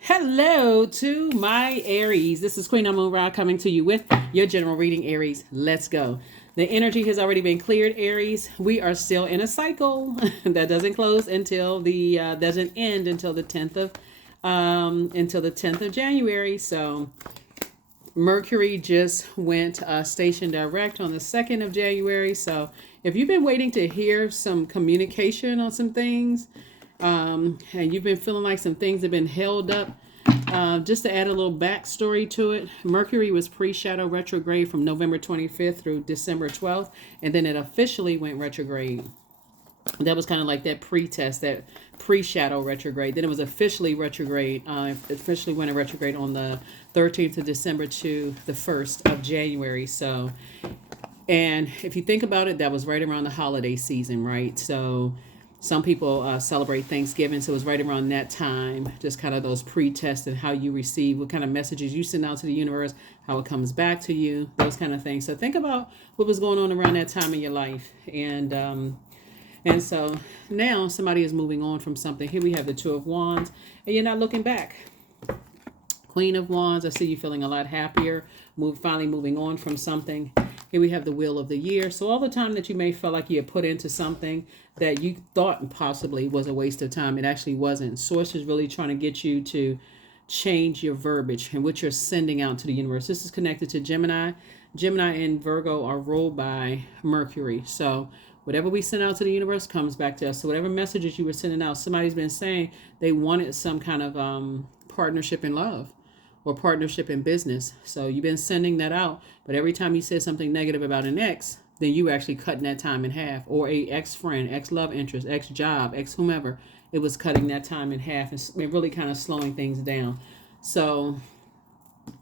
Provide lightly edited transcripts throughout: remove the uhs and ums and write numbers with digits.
Hello to my Aries. This is Queen Amun Ra coming to you with your general reading, Aries. Let's go. The energy has already been cleared, Aries. We are still in a cycle that doesn't close until the doesn't end until the 10th of January. So Mercury just went station direct on the 2nd of January. So if you've been waiting to hear some communication on some things, and you've been feeling like some things have been held up, just to add a little backstory to it, Mercury was pre-shadow retrograde from November 25th through December 12th, and then it officially went retrograde. That was kind of like that pre-test, that pre-shadow retrograde. Then it was officially retrograde. Officially went in retrograde on the 13th of December to the 1st of January. So, and if you think about it, that was right around the holiday season, right? So some people celebrate Thanksgiving, so it was right around that time. Just kind of those pre-tests and how you receive, what kind of messages you send out to the universe, how it comes back to you, those kind of things. So think about what was going on around that time in your life, and so now somebody is moving on from something. Here we have the Two of Wands, and you're not looking back. Queen of Wands, I see you feeling a lot happier, finally moving on from something. Here we have the Wheel of the Year. So all the time that you may feel like you had put into something that you thought possibly was a waste of time, it actually wasn't. Source is really trying to get you to change your verbiage and what you're sending out to the universe. This is connected to Gemini. Gemini and Virgo are ruled by Mercury. So whatever we send out to the universe comes back to us. So whatever messages you were sending out, somebody's been saying they wanted some kind of partnership in love or partnership in business. So you've been sending that out, but every time you said something negative about an ex, then you actually cutting that time in half, or a ex-friend, ex-love interest, ex-job, ex-whomever. It was cutting that time in half and really kind of slowing things down. So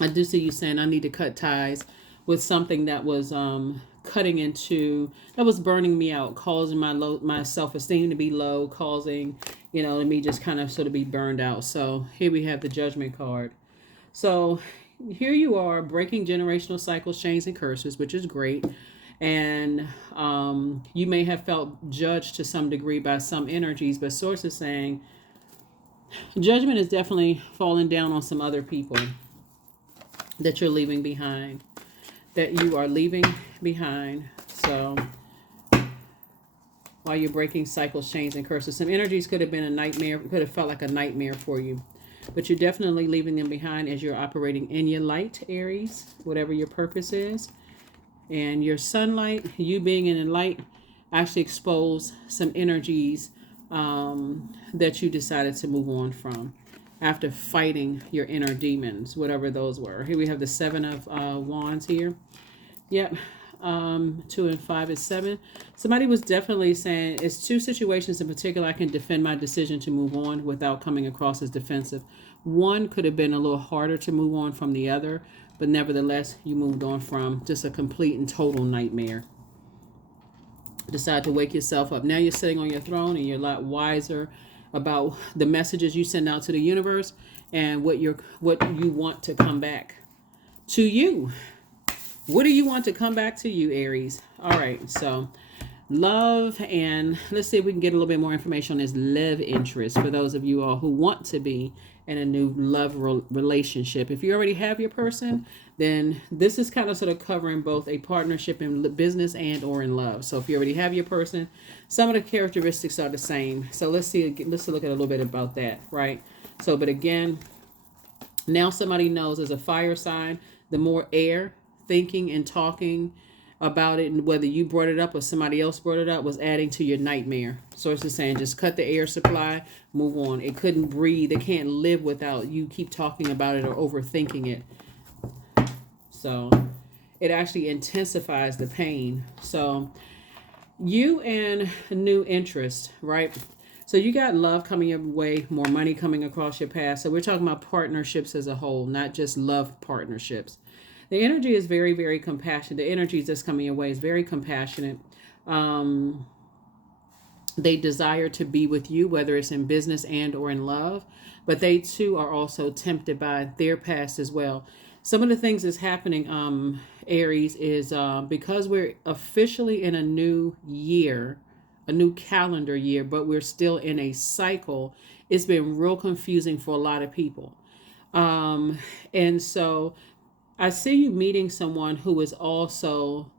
I do see you saying I need to cut ties with something that was that was burning me out, causing my self-esteem to be low, causing me just kind of sort of be burned out. So here we have the Judgment card. So here you are breaking generational cycles, chains, and curses, which is great. And you may have felt judged to some degree by some energies, but Source is saying judgment is definitely falling down on some other people that you're leaving behind, that you are leaving behind. So while you're breaking cycles, chains, and curses, some energies could have been a nightmare, could have felt like a nightmare for you. But you're definitely leaving them behind as you're operating in your light, Aries, whatever your purpose is. And your sunlight, you being in the light, actually expose some energies that you decided to move on from after fighting your inner demons, whatever those were. Here we have the Seven of Wands here. Yep. 2 and 5 is 7. Somebody was definitely saying it's two situations in particular I can defend my decision to move on without coming across as defensive. One could have been a little harder to move on from the other, but nevertheless you moved on from just a complete and total nightmare. Decide to wake yourself up. Now you're sitting on your throne and you're a lot wiser about the messages you send out to the universe and what you want to come back to you. What do you want to come back to you, Aries? All right, so love, and let's see if we can get a little bit more information on this love interest for those of you all who want to be in a new love relationship. If you already have your person, then this is kind of sort of covering both a partnership in business and or in love. So if you already have your person, some of the characteristics are the same. So let's look at a little bit about that, right? So, but again, now somebody knows as a fire sign, the more air, thinking and talking about it, and whether you brought it up or somebody else brought it up, was adding to your nightmare. So it's just saying just cut the air supply, move on. It couldn't breathe. It can't live without you keep talking about it or overthinking it. So it actually intensifies the pain. So you and a new interest, right? So you got love coming your way, more money coming across your path. So we're talking about partnerships as a whole, not just love partnerships. The energy is very, very compassionate. The energy that's coming your way is very compassionate. They desire to be with you, whether it's in business and or in love, but they too are also tempted by their past as well. Some of the things that's happening, Aries, is because we're officially in a new year, a new calendar year, but we're still in a cycle. it's been real confusing for a lot of people. And so I see you meeting someone who is also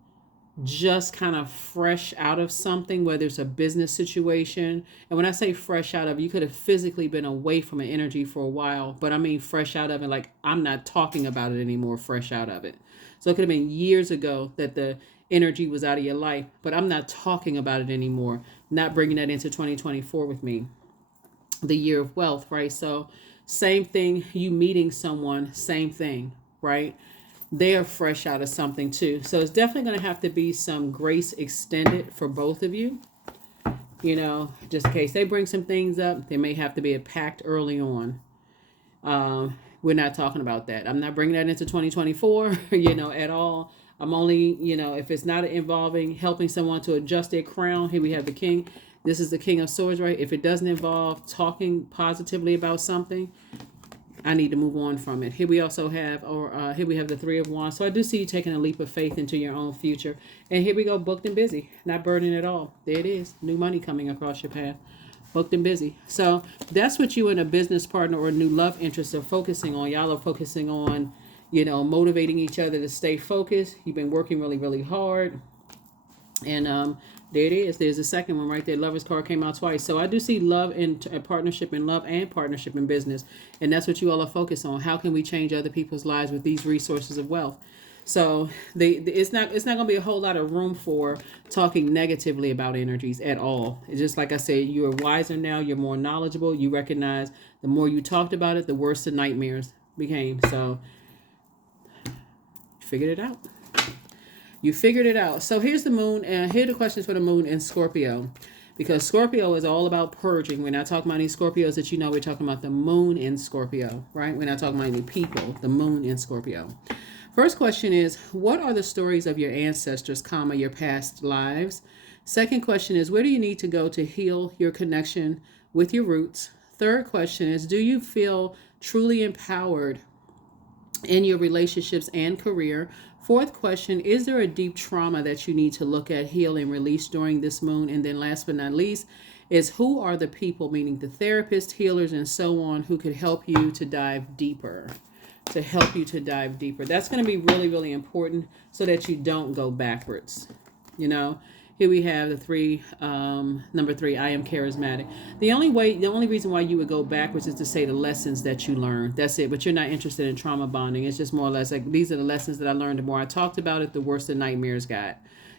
just kind of fresh out of something, whether it's a business situation. And when I say fresh out of, you could have physically been away from an energy for a while, but I mean fresh out of it, like I'm not talking about it anymore, fresh out of it. So it could have been years ago that the energy was out of your life, but I'm not talking about it anymore, not bringing that into 2024 with me, the year of wealth, right? So same thing, you meeting someone, same thing, right? They are fresh out of something too. So it's definitely going to have to be some grace extended for both of you. You know, just in case they bring some things up, there may have to be a pact early on. We're not talking about that. I'm not bringing that into 2024, at all. I'm only, if it's not involving helping someone to adjust their crown, here we have the king. This is the King of Swords, right? If it doesn't involve talking positively about something, I need to move on from it. Here we also have, here we have the Three of Wands. So I do see you taking a leap of faith into your own future. And here we go, booked and busy, not burdened at all. There it is, new money coming across your path, booked and busy. So that's what you and a business partner or a new love interest are focusing on. Y'all are focusing on, motivating each other to stay focused. You've been working really, really hard. And there it is. There's a second one right there. Lover's card came out twice. So I do see love and partnership in love and partnership in business. And that's what you all are focused on. How can we change other people's lives with these resources of wealth? So it's not going to be a whole lot of room for talking negatively about energies at all. It's just like I said, you're wiser now. You're more knowledgeable. You recognize the more you talked about it, the worse the nightmares became. So figured it out. You figured it out. So here's the moon, and here are the questions for the moon in Scorpio. Because Scorpio is all about purging. We're not talking about any Scorpios that we're talking about the moon in Scorpio, right? We're not talking about any people, the moon in Scorpio. First question is, what are the stories of your ancestors, your past lives? Second question is, where do you need to go to heal your connection with your roots? Third question is, do you feel truly empowered in your relationships and career? Fourth question, is there a deep trauma that you need to look at, heal, and release during this moon? And then last but not least is, who are the people, meaning the therapists, healers, and so on, who could help you to dive deeper? That's going to be really, really important so that you don't go backwards. Here we have number 3, I am charismatic. The only reason why you would go backwards is to say the lessons that you learned. That's it. But you're not interested in trauma bonding. It's just more or less like, these are the lessons that I learned. The more I talked about it, the worse the nightmares got.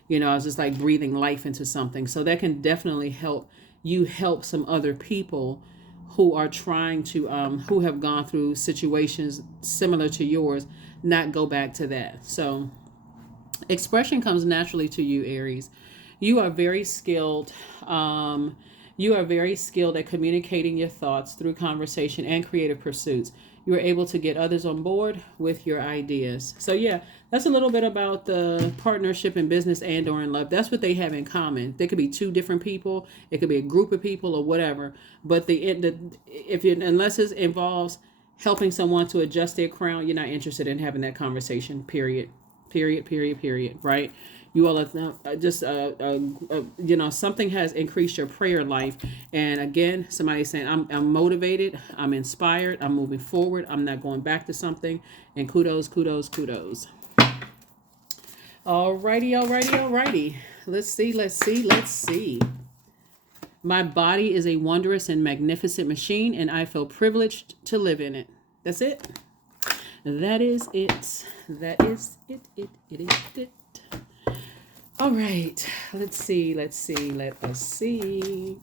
I was just like breathing life into something. So that can definitely help some other people who are trying to, who have gone through situations similar to yours, not go back to that. So expression comes naturally to you, Aries. You are very skilled. You are very skilled at communicating your thoughts through conversation and creative pursuits. You are able to get others on board with your ideas. So yeah, that's a little bit about the partnership in business and or in love. That's what they have in common. They could be two different people. It could be a group of people or whatever. But unless it involves helping someone to adjust their crown, you're not interested in having that conversation. Period. Right? You all are just, something has increased your prayer life. And again, somebody's saying, I'm motivated, I'm inspired, I'm moving forward, I'm not going back to something. And kudos. Alrighty. Let's see. My body is a wondrous and magnificent machine, and I feel privileged to live in it. That's it. That is it. It is it. All right, let's see. Let us see.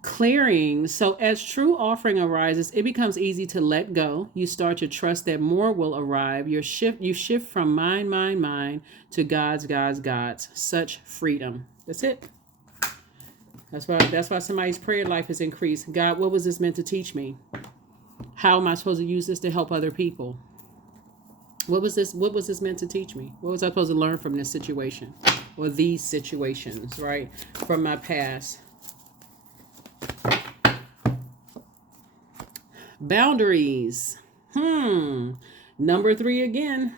Clearing. So as true offering arises, it becomes easy to let go. You start to trust that more will arrive. You shift from mine to God's. Such freedom. That's it. That's why somebody's prayer life has increased. God, what was this meant to teach me? How am I supposed to use this to help other people? What was this meant to teach me? What was I supposed to learn from this situation or these situations, right? From my past. Boundaries. Number 3 again.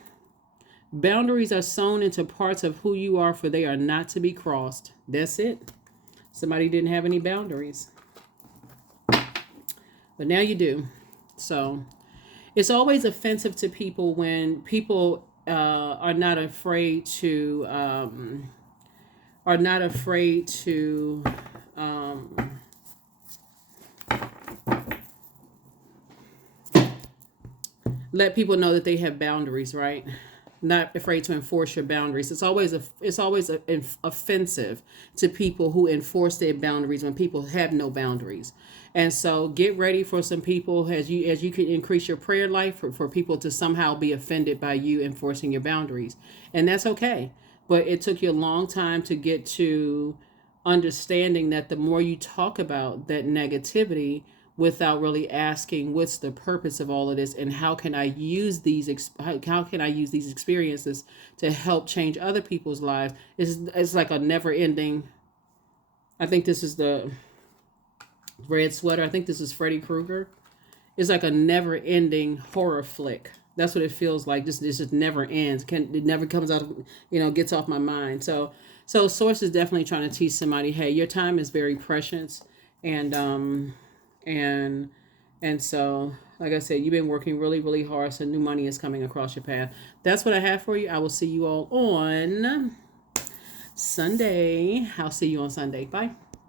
Boundaries are sewn into parts of who you are, for they are not to be crossed. That's it. Somebody didn't have any boundaries, but now you do. So it's always offensive to people when people are not afraid to are not afraid to let people know that they have boundaries, right? Not afraid to enforce your boundaries. It's always offensive to people who enforce their boundaries when people have no boundaries. And so get ready for some people as you can increase your prayer life for people to somehow be offended by you enforcing your boundaries. And that's okay. But it took you a long time to get to understanding that the more you talk about that negativity without really asking what's the purpose of all of this and how can I use how can I use these experiences to help change other people's lives, it's like a never ending. I think this is the red sweater. I think this is Freddy Krueger. It's like a never ending horror flick. That's what it feels like. This just never ends. It never comes out of, gets off my mind. So Source is definitely trying to teach somebody, hey, your time is very precious. And so, like I said, you've been working really, really hard. So new money is coming across your path. That's what I have for you. I will see you all on Sunday. I'll see you on Sunday. Bye.